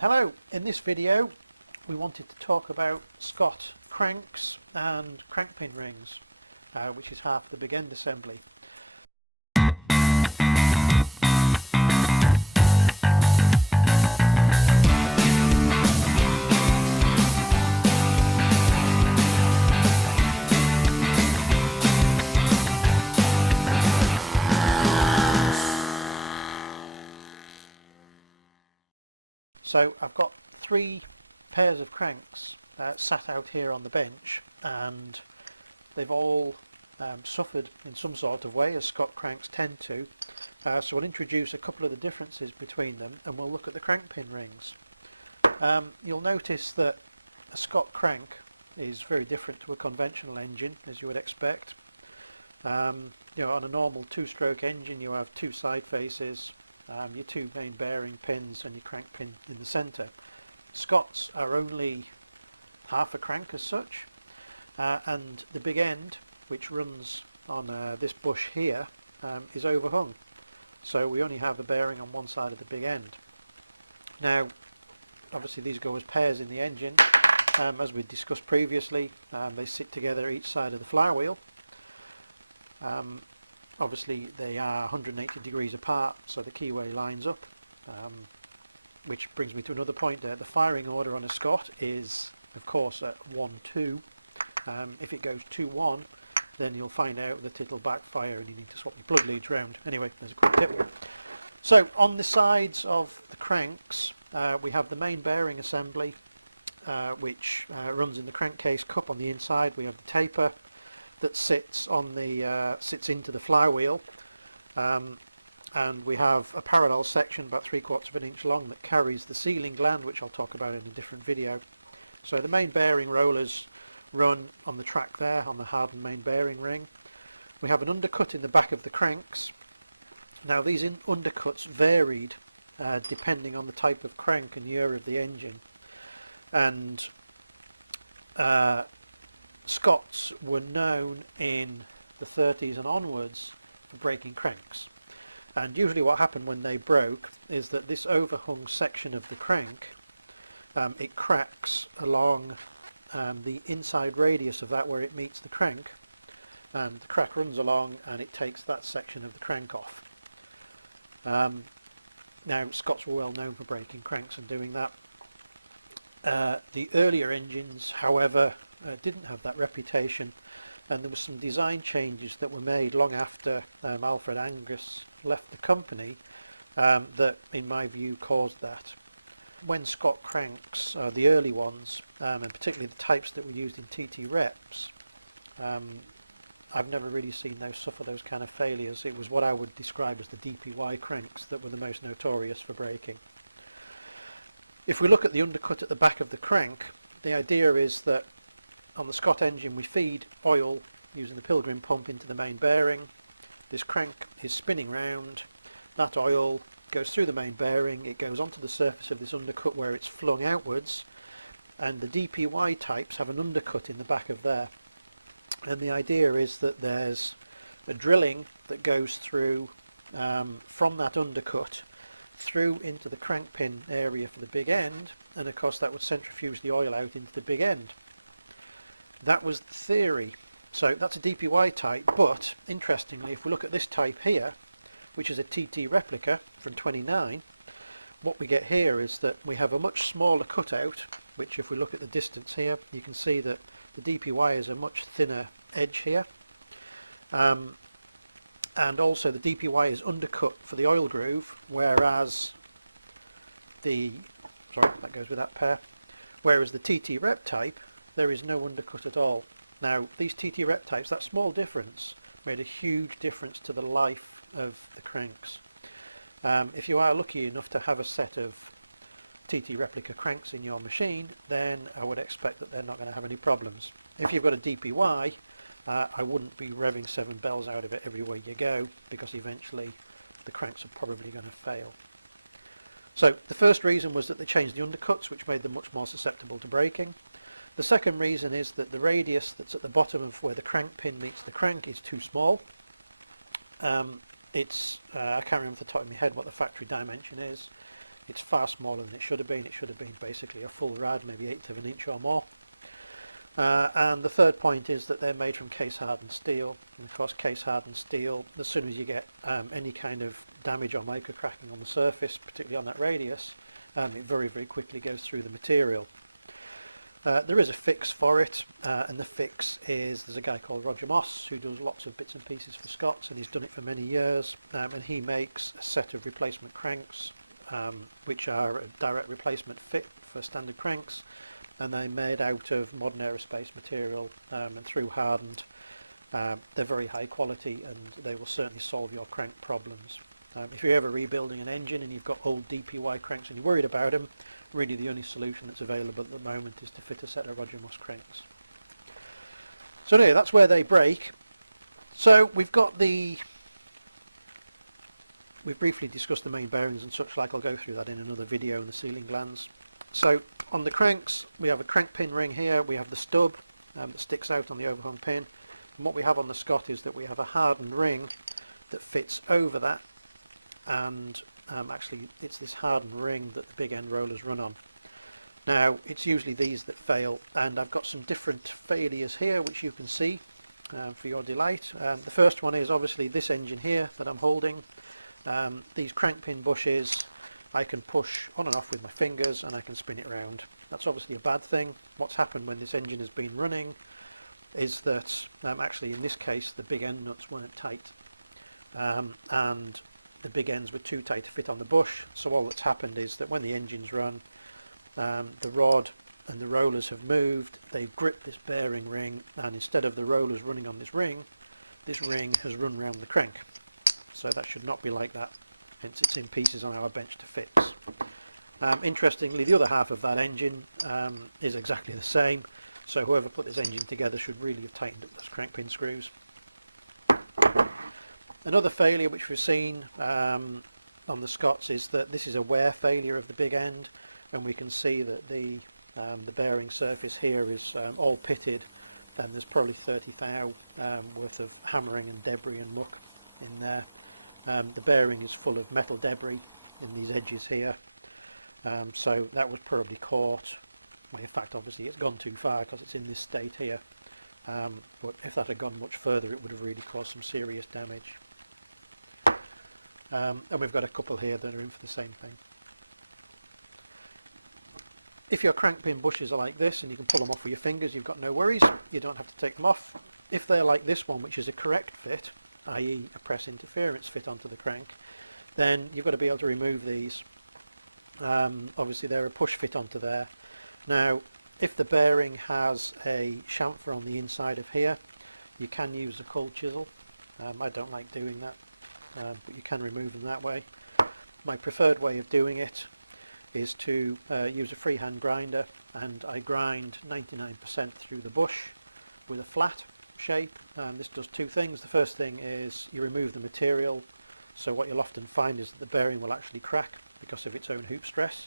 Hello, in this video we wanted to talk about Scott cranks and crankpin rings, which is half the big end assembly. So I've got three pairs of cranks sat out here on the bench, and they've all suffered in some sort of way, as Scott cranks tend to. So we'll introduce a couple of the differences between them, and we'll look at the crankpin rings. You'll notice that a Scott crank is very different to a conventional engine, as you would expect. On a normal two-stroke engine you have two side faces, your two main bearing pins and your crank pin in the centre. Scott's are only half a crank as such, and the big end, which runs on this bush here, is overhung. So we only have a bearing on one side of the big end. Now, obviously these go as pairs in the engine. As we discussed previously, they sit together each side of the flywheel. Obviously they are 180 degrees apart, so the keyway lines up, which brings me to another point. The firing order on a Scott is of course at 1-2. If it goes 2-1, then you'll find out that it'll backfire and you need to swap your plug leads round. Anyway, there's a quick tip. So on the sides of the cranks we have the main bearing assembly, which runs in the crankcase cup on the inside. We have the taper that sits into the flywheel, and we have a parallel section about 3/4 of an inch long that carries the sealing gland, which I'll talk about in a different video. So the main bearing rollers run on the track there, on the hardened main bearing ring. We have an undercut in the back of the cranks. Now these undercuts varied depending on the type of crank and year of the engine, and Scott's were known in the 30s and onwards for breaking cranks, and usually what happened when they broke is that this overhung section of the crank, it cracks along the inside radius of that where it meets the crank, and the crack runs along and it takes that section of the crank off. Now Scott's were well known for breaking cranks and doing that. The earlier engines, however, didn't have that reputation, and there were some design changes that were made long after Alfred Angus left the company that, in my view, caused that. When Scott cranks, the early ones, and particularly the types that were used in TT reps, I've never really seen those suffer those kind of failures. It was what I would describe as the DPY cranks that were the most notorious for breaking. If we look at the undercut at the back of the crank, the idea is that on the Scott engine we feed oil using the Pilgrim pump into the main bearing. This crank is spinning round, that oil goes through the main bearing, it goes onto the surface of this undercut where it's flung outwards, and the DPY types have an undercut in the back of there. And the idea is that there's a drilling that goes through from that undercut through into the crank pin area for the big end, and of course that would centrifuge the oil out into the big end. That was the theory. So that's a DPY type, but interestingly, if we look at this type here, which is a TT replica from 29, what we get here is that we have a much smaller cutout, which if we look at the distance here, you can see that the DPY is a much thinner edge here, and also the DPY is undercut for the oil groove, whereas the TT rep type, there is no undercut at all. Now these TT rep types, that small difference made a huge difference to the life of the cranks. If you are lucky enough to have a set of TT replica cranks in your machine, then I would expect that they're not going to have any problems. If you've got a DPY, I wouldn't be revving 7 bells out of it everywhere you go, because eventually the cranks are probably going to fail. So the first reason was that they changed the undercuts, which made them much more susceptible to breaking. The second reason is that the radius that's at the bottom of where the crank pin meets the crank is too small. I can't remember off the top of my head what the factory dimension is. It's far smaller than it should have been. It should have been basically a full rad, maybe 1/8 of an inch or more. And the third point is that they're made from case hardened steel, and of course case hardened steel, as soon as you get any kind of damage or micro cracking on the surface, particularly on that radius, it very quickly goes through the material. There is a fix for it, and the fix is, there's a guy called Roger Moss who does lots of bits and pieces for Scots, and he's done it for many years, and he makes a set of replacement cranks which are a direct replacement fit for standard cranks, and they're made out of modern aerospace material and through hardened. They're very high quality, and they will certainly solve your crank problems. If you're ever rebuilding an engine and you've got old DPY cranks and you're worried about them, really the only solution that's available at the moment is to fit a set of Roger Moss cranks. So anyway, that's where they break. So we've briefly discussed the main bearings and such like. I'll go through that in another video, in the sealing glands. So on the cranks, we have a crank pin ring here, we have the stub that sticks out on the overhung pin, and what we have on the Scott is that we have a hardened ring that fits over that, and actually it's this hardened ring that the big end rollers run on. Now it's usually these that fail, and I've got some different failures here which you can see for your delight. The first one is obviously this engine here that I'm holding. These crank pin bushes I can push on and off with my fingers, and I can spin it round. That's obviously a bad thing. What's happened when this engine has been running is that actually in this case the big end nuts weren't tight, and the big ends were too tight to fit on the bush. So all that's happened is that when the engine's run, the rod and the rollers have moved, they've gripped this bearing ring, and instead of the rollers running on this ring has run round the crank. So that should not be like that, hence it's in pieces on our bench to fix. Interestingly, the other half of that engine is exactly the same, so whoever put this engine together should really have tightened up those crank pin screws. Another failure which we've seen on the Scots is that this is a wear failure of the big end, and we can see that the bearing surface here is all pitted, and there's probably 30 thou worth of hammering and debris and muck in there. The bearing is full of metal debris in these edges here, so that was probably caught. Well, in fact obviously it's gone too far because it's in this state here, but if that had gone much further it would have really caused some serious damage. And we've got a couple here that are in for the same thing. If your crank pin bushes are like this and you can pull them off with your fingers, you've got no worries, you don't have to take them off. If they're like this one, which is a correct fit, i.e. a press interference fit onto the crank, then you've got to be able to remove these. Obviously they're a push fit onto there. Now if the bearing has a chamfer on the inside of here, you can use a cold chisel. I don't like doing that, but you can remove them that way. My preferred way of doing it is to use a freehand grinder, and I grind 99% through the bush with a flat shape. This does two things. The first thing is you remove the material, so what you'll often find is that the bearing will actually crack because of its own hoop stress.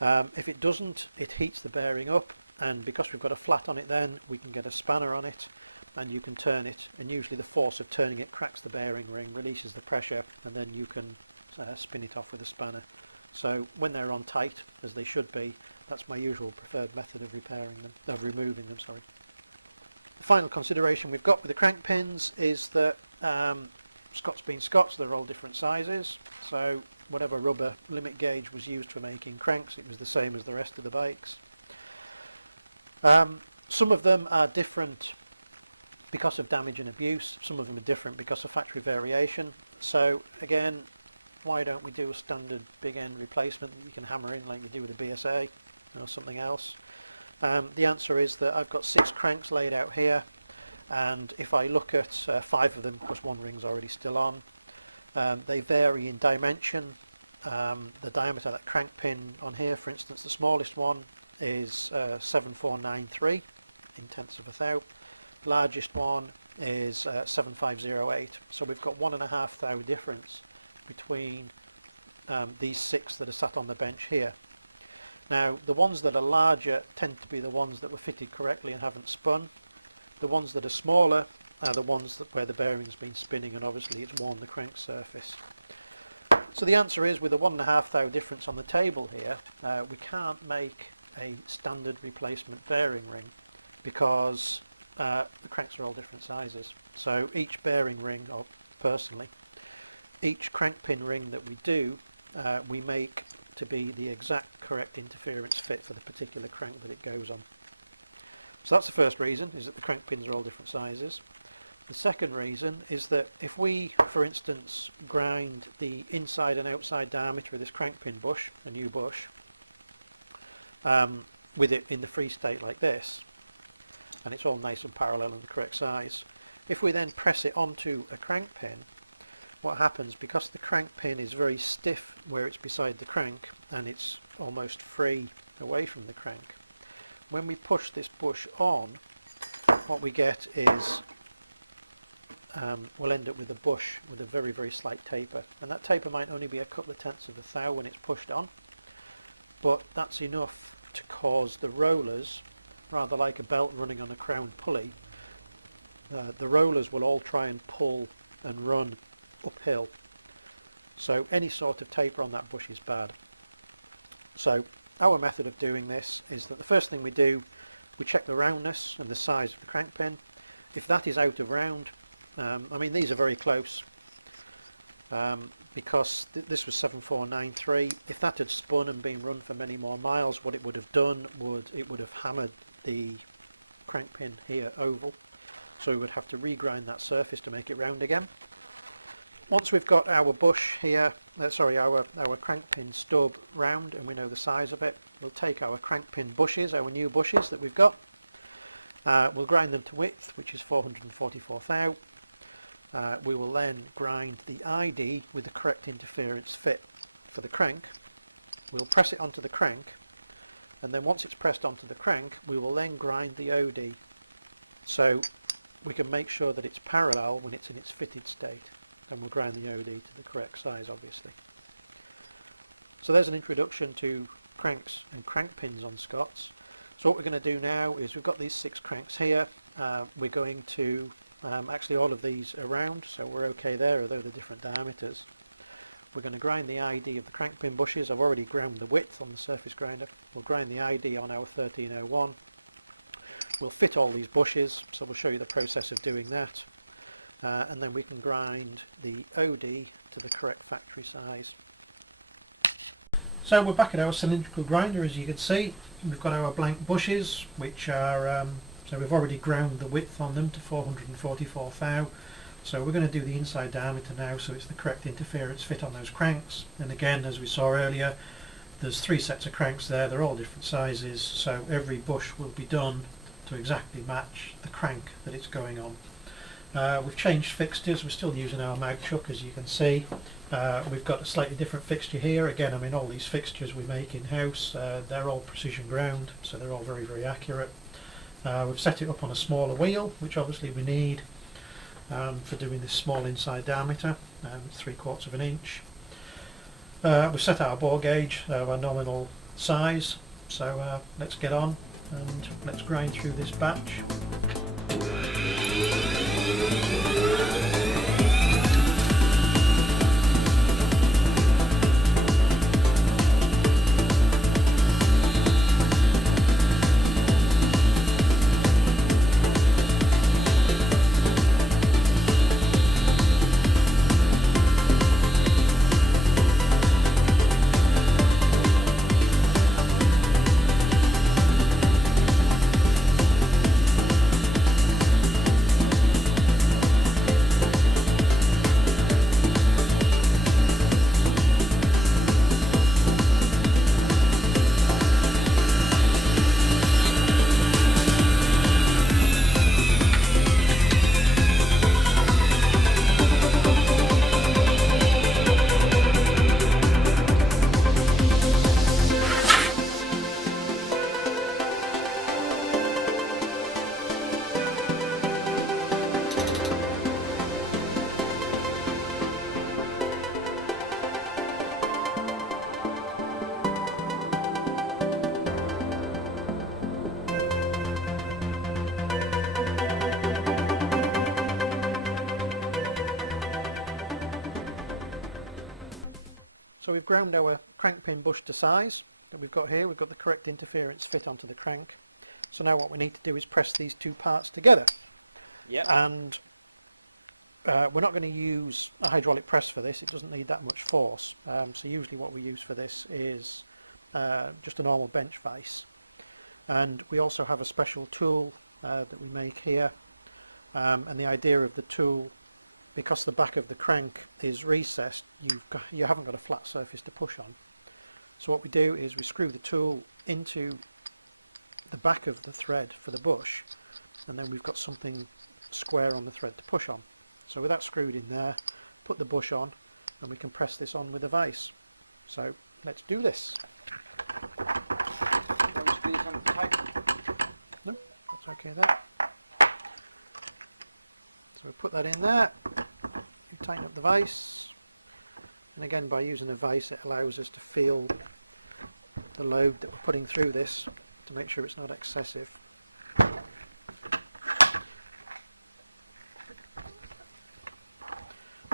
If it doesn't, it heats the bearing up, and because we've got a flat on it, then we can get a spanner on it and you can turn it, and usually the force of turning it cracks the bearing ring, releases the pressure, and then you can spin it off with a spanner. So when they're on tight, as they should be, that's my usual preferred method of removing them. Sorry. The final consideration we've got with the crank pins is that Scots being Scots, they're all different sizes, so whatever rubber limit gauge was used for making cranks, it was the same as the rest of the bikes. Some of them are different because of damage and abuse, some of them are different because of factory variation. So again, why don't we do a standard big end replacement that you can hammer in like you do with a BSA or something else? The answer is that I've got 6 cranks laid out here, and if I look at 5 of them, because one ring's already still on, they vary in dimension. The diameter of that crank pin on here, for instance, the smallest one is 7493 in tenths of a thou. Largest one is 7508. So we've got 1.5 thou difference between these 6 that are sat on the bench here. Now the ones that are larger tend to be the ones that were fitted correctly and haven't spun. The ones that are smaller are the ones where the bearing's been spinning and obviously it's worn the crank surface. So the answer is, with a 1.5 thou difference on the table here, we can't make a standard replacement bearing ring because the cranks are all different sizes. So each bearing ring, or personally, each crank pin ring that we do, we make to be the exact correct interference fit for the particular crank that it goes on. So that's the first reason, is that the crank pins are all different sizes. The second reason is that if we, for instance, grind the inside and outside diameter of this crank pin bush, a new bush, with it in the free state like this, and it's all nice and parallel and the correct size, if we then press it onto a crank pin, what happens, because the crank pin is very stiff where it's beside the crank and it's almost free away from the crank, when we push this bush on, what we get is we'll end up with a bush with a very, very slight taper, and that taper might only be a couple of tenths of a thou when it's pushed on, but that's enough to cause the rollers, rather like a belt running on a crown pulley, the rollers will all try and pull and run uphill. So any sort of taper on that bush is bad. So our method of doing this is that the first thing we do, we check the roundness and the size of the crank pin. If that is out of round, I mean, these are very close, because this was 7493. If that had spun and been run for many more miles, what it would have done it would have hammered the crank pin here oval, so we would have to regrind that surface to make it round again. Once we've got our bush here, our crank pin stub round and we know the size of it, we'll take our crank pin bushes, our new bushes that we've got, we'll grind them to width, which is 444 thou. We will then grind the ID with the correct interference fit for the crank. We'll press it onto the crank, and then once it's pressed onto the crank, we will then grind the OD, so we can make sure that it's parallel when it's in its fitted state. Then we'll grind the OD to the correct size, obviously. So there's an introduction to cranks and crank pins on Scots. So what we're going to do now is, we've got these 6 cranks here, we're going to actually all of these are round, so we're okay there, although they're different diameters. We're going to grind the ID of the crank pin bushes. I've already ground the width on the surface grinder. We'll grind the ID on our 1301. We'll fit all these bushes, so we'll show you the process of doing that. And then we can grind the OD to the correct factory size. So we're back at our cylindrical grinder. As you can see, we've got our blank bushes, which are so we've already ground the width on them to 444 thou. So we're going to do the inside diameter now, so it's the correct interference fit on those cranks. And again, as we saw earlier, there's 3 sets of cranks there, they're all different sizes, so every bush will be done to exactly match the crank that it's going on. We've changed fixtures. We're still using our mag chuck, as you can see. We've got a slightly different fixture here. Again, I mean, all these fixtures we make in-house, they're all precision ground, so they're all very, very accurate. We've set it up on a smaller wheel, which obviously we need for doing this small inside diameter, 3/4 of an inch. We've set our bore gauge, our nominal size, so let's get on and let's grind through this batch. So we've ground our crank pin bush to size that we've got here. We've got the correct interference fit onto the crank. So now what we need to do is press these two parts together. Yep. And we're not going to use a hydraulic press for this. It doesn't need that much force. So usually what we use for this is just a normal bench vise. And we also have a special tool that we make here. And the idea of the tool, because the back of the crank is recessed, you haven't got a flat surface to push on. So what we do is we screw the tool into the back of the thread for the bush, and then we've got something square on the thread to push on. So with that screwed in there, put the bush on, and we can press this on with a vise. So let's do this. Don't squeeze on tight. No, that's okay there. So we put that in there, you tighten up the vise, and again by using a vise it allows us to feel the load that we're putting through this to make sure it's not excessive.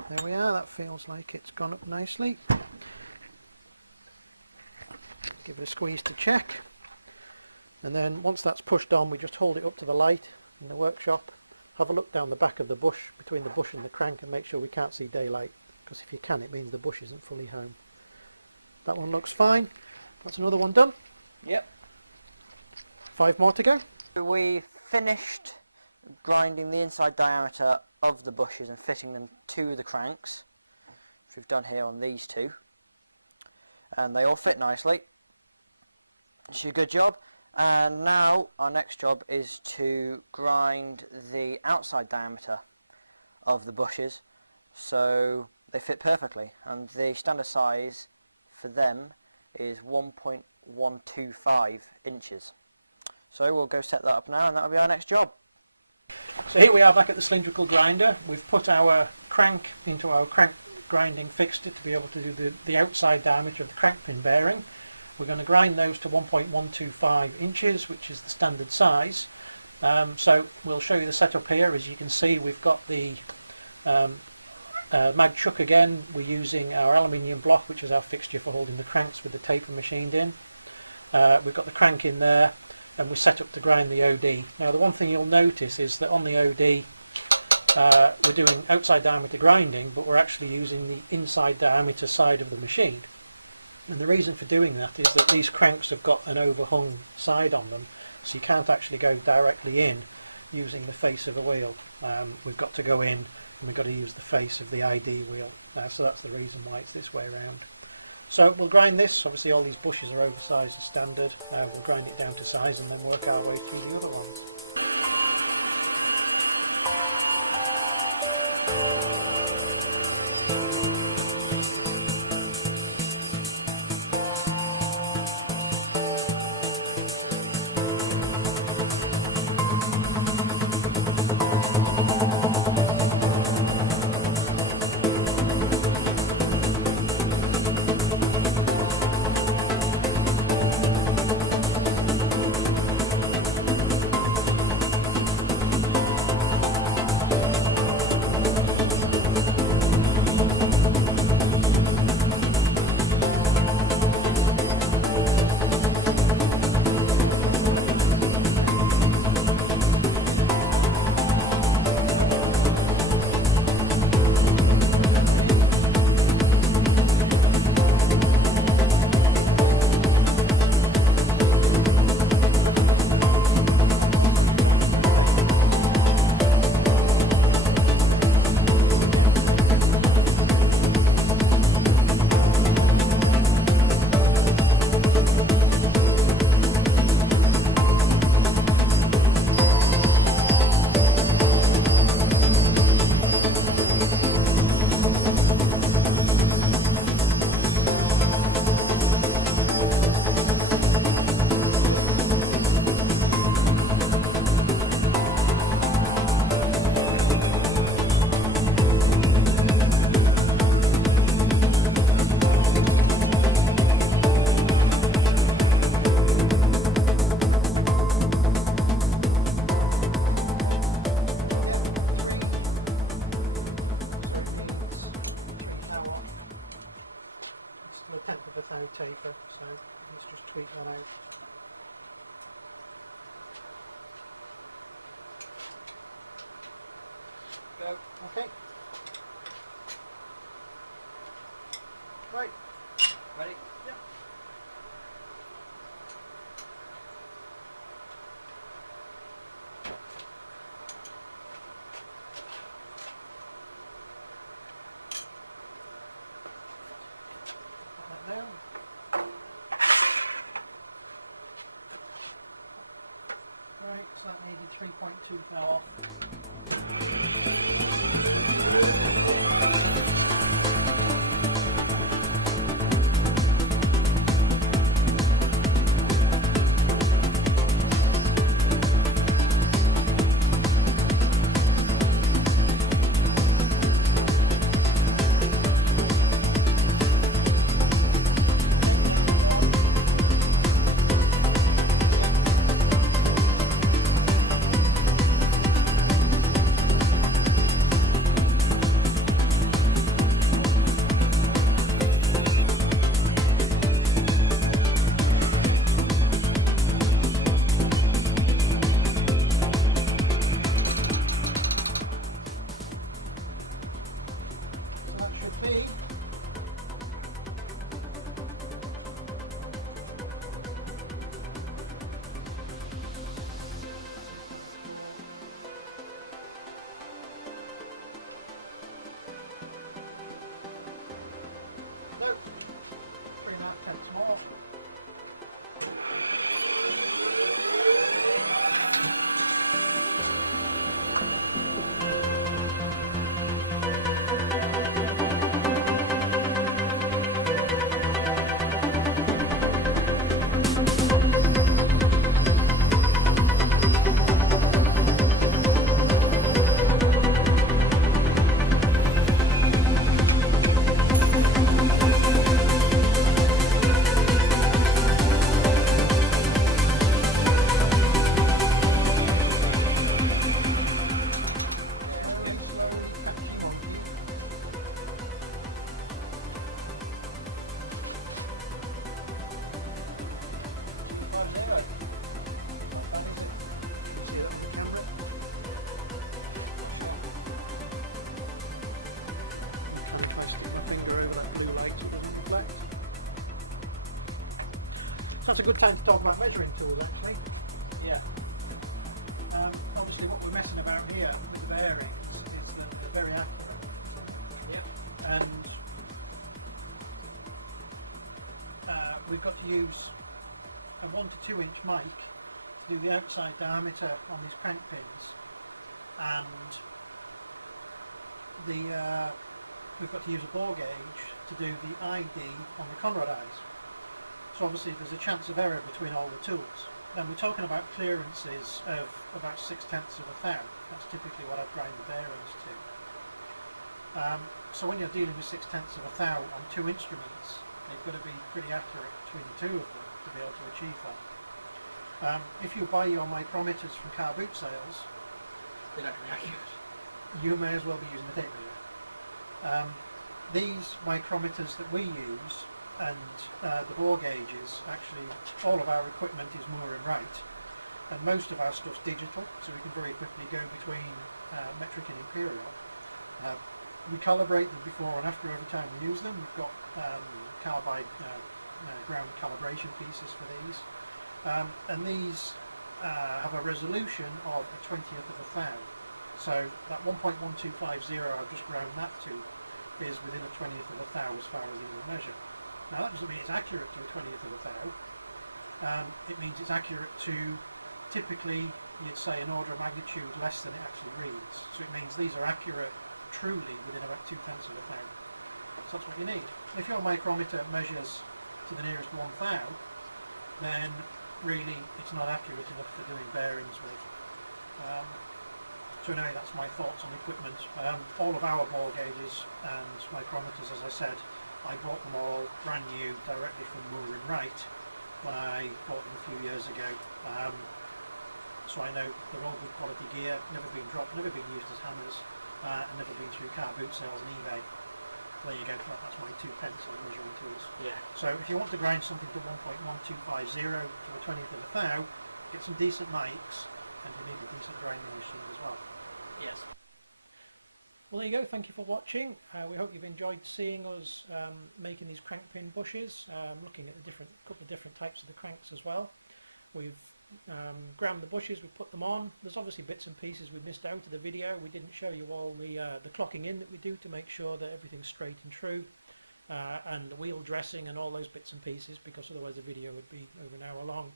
There we are, that feels like it's gone up nicely. Give it a squeeze to check, and then once that's pushed on we just hold it up to the light in the workshop. Have a look down the back of the bush, between the bush and the crank, and make sure we can't see daylight, because if you can it means the bush isn't fully home. That one looks fine. That's another one done. Yep. 5 more to go. We finished grinding the inside diameter of the bushes and fitting them to the cranks, which we've done here on these two, and they all fit nicely. It's a good job. And now our next job is to grind the outside diameter of the bushes so they fit perfectly, and the standard size for them is 1.125 inches. So we'll go set that up now, and that'll be our next job. So here we are back at the cylindrical grinder. We've put our crank into our crank grinding fixture to be able to do the outside diameter of the crank pin bearing. We're going to grind those to 1.125 inches, which is the standard size. So we'll show you the setup here. As you can see, we've got the mag chuck again. We're using our aluminium block, which is our fixture for holding the cranks with the taper machined in. We've got the crank in there, and we're set up to grind the OD. Now the one thing you'll notice is that on the OD we're doing outside diameter grinding, but we're actually using the inside diameter side of the machine. And the reason for doing that is that these cranks have got an overhung side on them, so you can't actually go directly in using the face of a wheel. We've got to go in and we've got to use the face of the ID wheel, so that's the reason why it's this way around. So we'll grind this. Obviously all these bushes are oversized as standard. We'll grind it down to size and then work our way through the other ones. tweak that out. Go. Okay. Right. Ready? Yeah. Put that down. Right, so that needed 3.2 fell off. So that should be no, 3.5 tenths more. Slowly catchy monkey. Not bad, is it? Can you see that on the camera? Not sure. Can if I stick my finger over that blue light so it doesn't reflect. So that's a good time to talk about measuring tools actually. Yeah. Obviously what we're messing about here with the bearings is that they're very accurate. Yep. And we've got to use a 1 to 2 inch mic to do the outside diameter on these crank pins, and we've got to use a bore gauge to do the ID on the conrod eyes. So obviously there's a chance of error between all the tools, and we're talking about clearances of about 0.6 of a thou. That's typically what I've grind the bearings to. So when you're dealing with 0.6 of a thou on 2 instruments, they've got to be pretty accurate between the two of them to be able to achieve that. If you buy your micrometers from car boot sales, They're not going to be accurate. you may as well be using a tape measure. These micrometers that we use and the bore gauges, actually all of our equipment is Moore and Wright, and most of our stuff's digital, so we can very quickly go between metric and imperial. We calibrate them before and after every time we use them. We've got carbide ground calibration pieces for these, and these have a resolution of a 20th of a thou. So that 1.1250 I've just round that to is within a 20th of a thou as far as these will measure. Now that doesn't mean it's accurate to a 20th of a thou. It means it's accurate to typically, you'd say, an order of magnitude less than it actually reads. So it means these are accurate truly within about 0.2 of a thou. So that's what you need. If your micrometer measures to the nearest 1 thou, then really it's not accurate enough for doing bearings with. So anyway, that's my thoughts on equipment. All of our bore gauges and micrometers, as I said, I bought them all brand new directly from Moore and Wright when I bought them a few years ago. So I know they're all good quality gear, never been dropped, never been used as hammers, and never been through car boot sales and eBay. There you go, that's my 2 pencil measuring tools. Yeah. So if you want to grind something to 1.1250 to a 20th of a thou, get some decent mics, and you need a decent grinding machine as well. Yes. Well, there you go. Thank you for watching. We hope you've enjoyed seeing us making these crank pin bushes, looking at the couple of different types of the cranks as well. We've ground the bushes, we've put them on. There's obviously bits and pieces we missed out of the video. We didn't show you all the clocking in that we do to make sure that everything's straight and true, and the wheel dressing and all those bits and pieces, because otherwise the video would be over an hour long.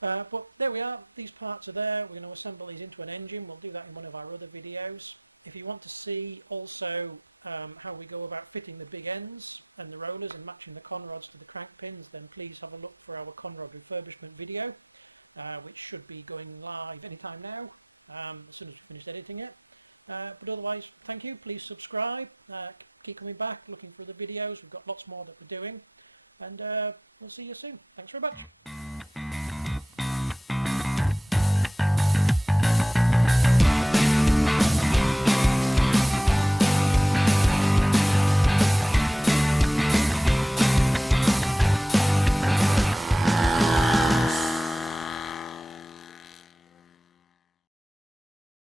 But there we are, these parts are there. We're going to assemble these into an engine. We'll do that in one of our other videos. If you want to see also how we go about fitting the big ends and the rollers and matching the conrods to the crank pins, then please have a look for our conrod refurbishment video, which should be going live anytime now, as soon as we finished editing it. But otherwise, thank you. Please subscribe. Keep coming back, looking for the videos. We've got lots more that we're doing, and we'll see you soon. Thanks very much.